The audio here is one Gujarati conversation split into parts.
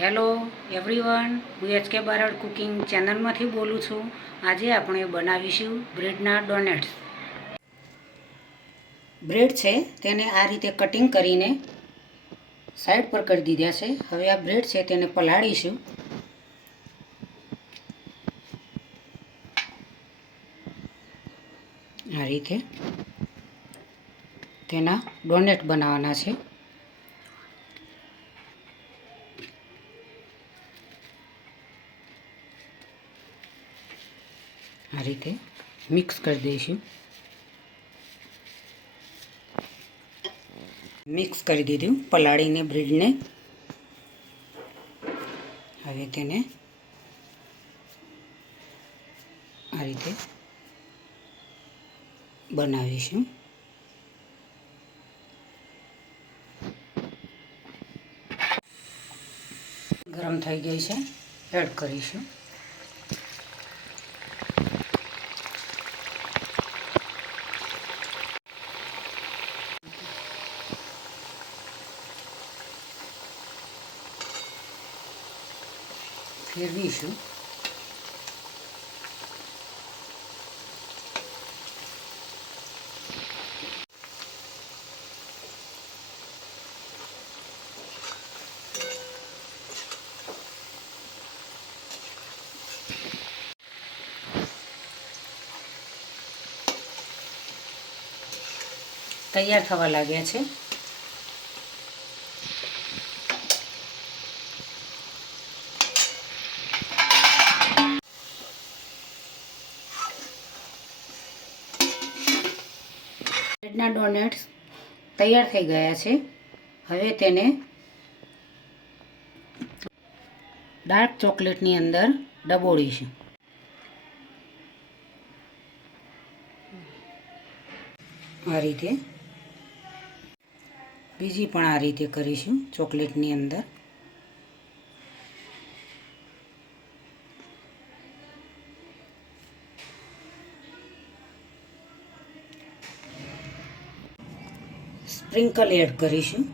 હેલો એવરીવન, હું એચકે બારડ કુકિંગ ચેનલમાંથી બોલું છું. આજે આપણે બનાવીશું બ્રેડના ડોનેટ્સ. બ્રેડ છે તેને આ રીતે કટિંગ કરીને સાઈડ પર કરી દીધા છે. હવે આ બ્રેડ છે તેને પલાળીશું. આ રીતે તેના ડોનેટ બનાવવાના છે. આ રીતે મિક્સ કરી દઈશું. મિક્સ કરી દીધું પલાળીને બ્રેડને. હવે તેને આ રીતે બનાવીશું. ગરમ થઈ ગઈ છે, એડ કરીશું. ફેરવીશું. તૈયાર થવા લાગ્યા છે. બ્રેડના ડોનેટ્સ તૈયાર થઈ ગયા છે. હવે તેને ડાર્ક ચોકલેટની અંદર ડબોળીશું. આ રીતે બીજી પણ આ રીતે કરીશું ચોકલેટની અંદર. સ્પ્રિંકલ એડ કરીશું.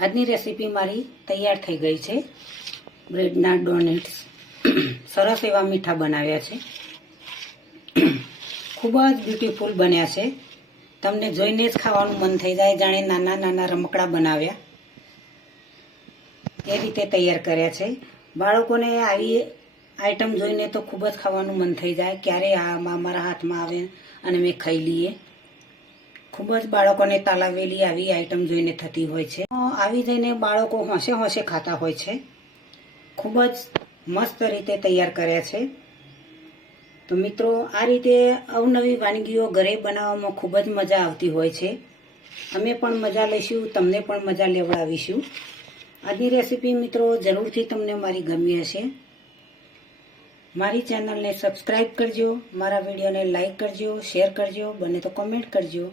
આજની રેસીપી મારી તૈયાર થઈ ગઈ છે. બ્રેડના ડોનેટ્સ સરસ એવા મીઠા બનાવ્યા છે. ખૂબ જ બ્યુટીફુલ બન્યા છે. તમને જોઈને જ ખાવાનું મન થઈ જાય, જાણે નાના નાના રમકડા બનાવ્યા એ રીતે તૈયાર કર્યા છે. બાળકોને આવી આઈટમ જોઈને તો ખૂબ જ ખાવાનું મન થઈ જાય. ક્યારે આ મારા હાથમાં આવે અને મેં ખાઈ લઈએ. ખૂબ જ બાળકોને તાલાવેલી આવી આઈટમ જોઈને થતી હોય છે. આવી જઈને બાળકો હોંશે હોંશે ખાતા હોય છે. ખૂબ જ મસ્ત રીતે તૈયાર કર્યા છે. તો મિત્રો, આ રીતે અવનવી વાનગીઓ ઘરે બનાવવામાં ખૂબ જ મજા આવતી હોય છે. અમે પણ મજા લઈશું, તમને પણ મજા લેવડાવીશું. આજની રેસીપી મિત્રો જરૂરથી તમને મારી ગમી હશે. મારી ચેનલને સબસ્ક્રાઈબ કરજો, મારા વિડીયોને લાઈક કરજો, શેર કરજો, બને તો કમેન્ટ કરજો.